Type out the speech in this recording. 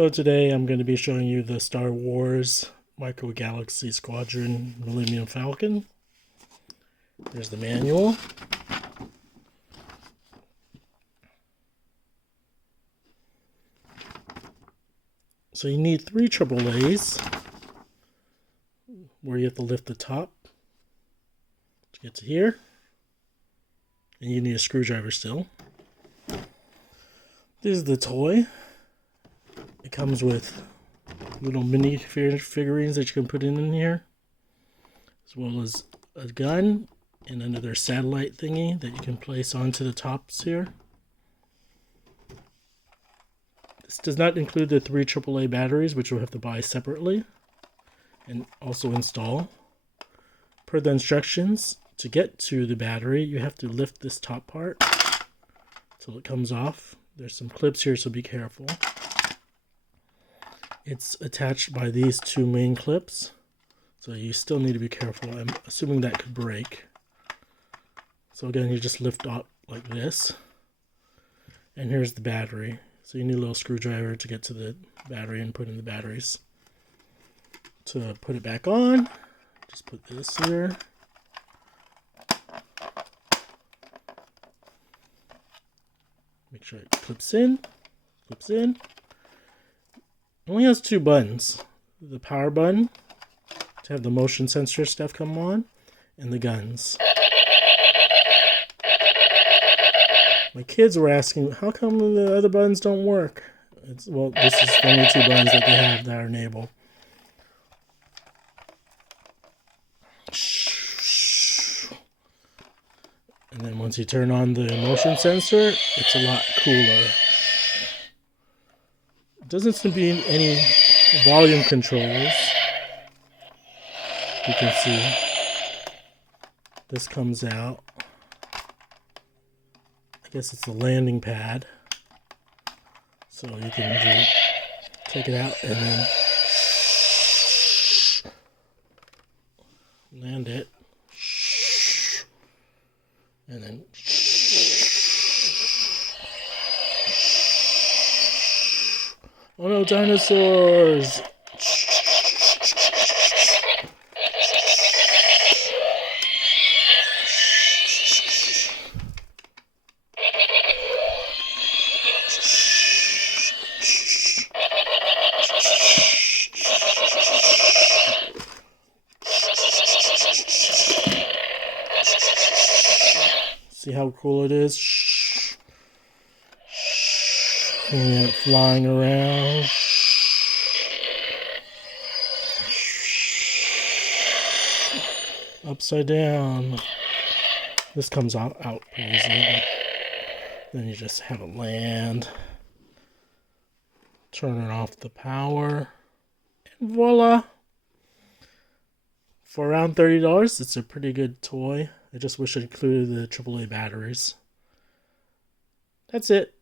So today I'm going to be showing you the Star Wars Micro Galaxy Squadron Millenium Falcon. There's the manual. So you need 3 AAAs where you have to lift the top to get to here. And you need a screwdriver still. This is the toy. It comes with little mini figurines that you can put in here, as well as a gun and another satellite thingy that you can place onto the tops here. This does not include the 3 AAA batteries, which you'll have to buy separately and also install. Per the instructions, to get to the battery, you have to lift this top part until it comes off. There's some clips here, so be careful. It's attached by these 2 main clips, so you still need to be careful. I'm assuming that could break. So again, you just lift up like this, and here's the battery. So you need a little screwdriver to get to the battery and put in the batteries. To put it back on, just put this here. Make sure it clips in. It only has 2 buttons. The power button to have the motion sensor stuff come on, and the guns. My kids were asking, how come the other buttons don't work? Well, this is the only 2 buttons that they have that are enabled. And then once you turn on the motion sensor, it's a lot cooler. It doesn't seem to be any volume controls. You can see this comes out. I guess it's the landing pad. So you can take it out and then land it. And then oh no, dinosaurs! See how cool it is? And flying around. Upside down. This comes out pretty easily. Then you just have it land. Turn it off the power. And voila! For around $30, it's a pretty good toy. I just wish it included the AAA batteries. That's it.